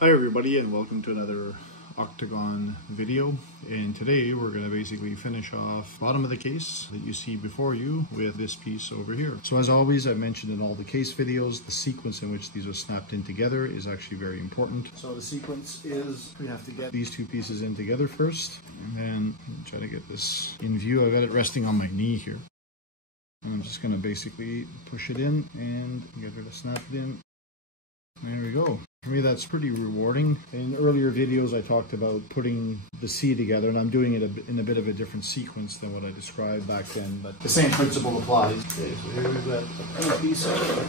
Hi everybody, and welcome to another Octagon video. And today we're going to basically finish off the bottom of the case that you see before you with this piece over here. So as always, I mentioned in all the case videos, the sequence in which these are snapped in together is actually very important. So the sequence is we have to get these two pieces in together first, and then try to get this in view. I've got it resting on my knee here. And I'm just going to basically push it in and get her to snap it in. There we go. For me, that's pretty rewarding. In earlier videos, I talked about putting the C together, and I'm doing it in a bit of a different sequence than what I described back then, but the same principle applies. Okay, so here we've got a piece of it.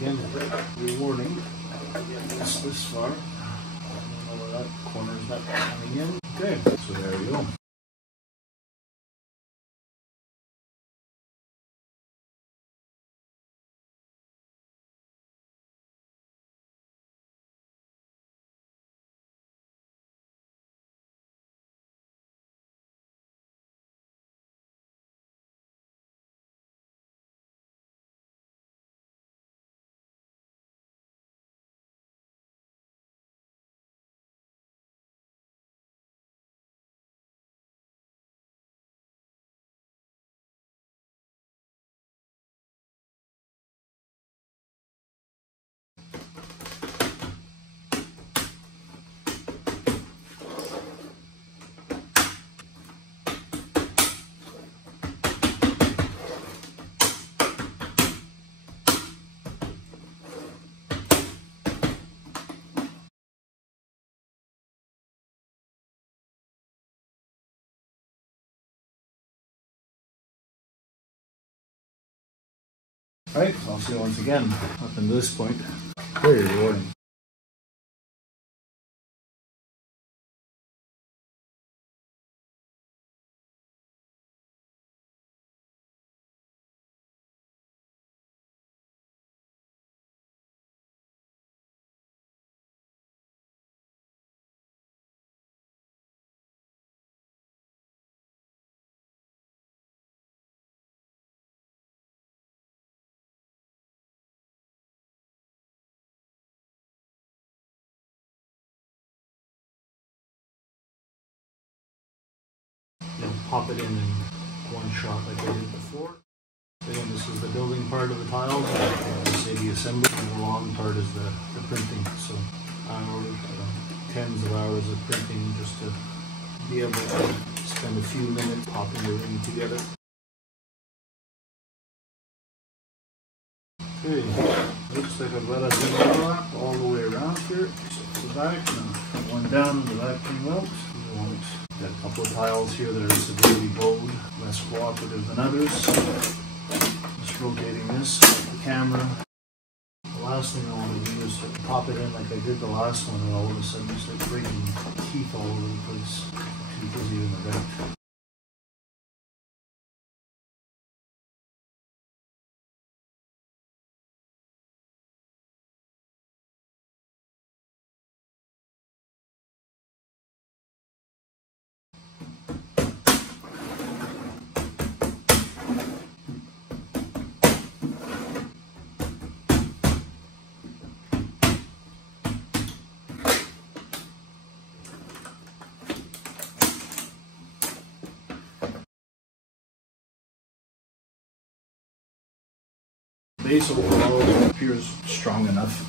Again, rewarding. This far. I don't know where that corner is not coming in. Okay, so there we go. Alright, so I'll see you once again up into this point. Very rewarding. Pop it in one shot like I did before. Again, this is the building part of the tiles, say the assembly, and the long part is the printing. So hours, tens of hours of printing just to be able to spend a few minutes popping the ring together. Okay, looks like I've got a overlap all the way around here. So the back, now one down, the back came out. Got a couple of tiles here that are severely bowed, less cooperative than others. Just rotating this with the camera. The last thing I want to do is pop it in like I did the last one, and all of a sudden you start breaking teeth all over the place. Tooth is even the right. Base overall appears strong enough.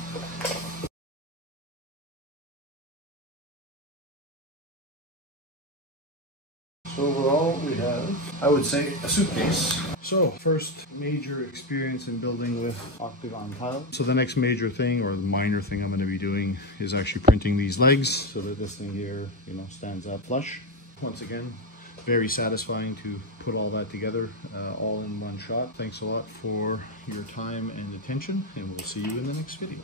So overall we have, I would say, a suitcase. So first major experience in building with Octagon Tiles. So the next major thing, or the minor thing I'm going to be doing, is actually printing these legs so that this thing here, stands up flush. Once again, very satisfying to put all that together all in one shot. Thanks a lot for your time and attention, and we'll see you in the next video.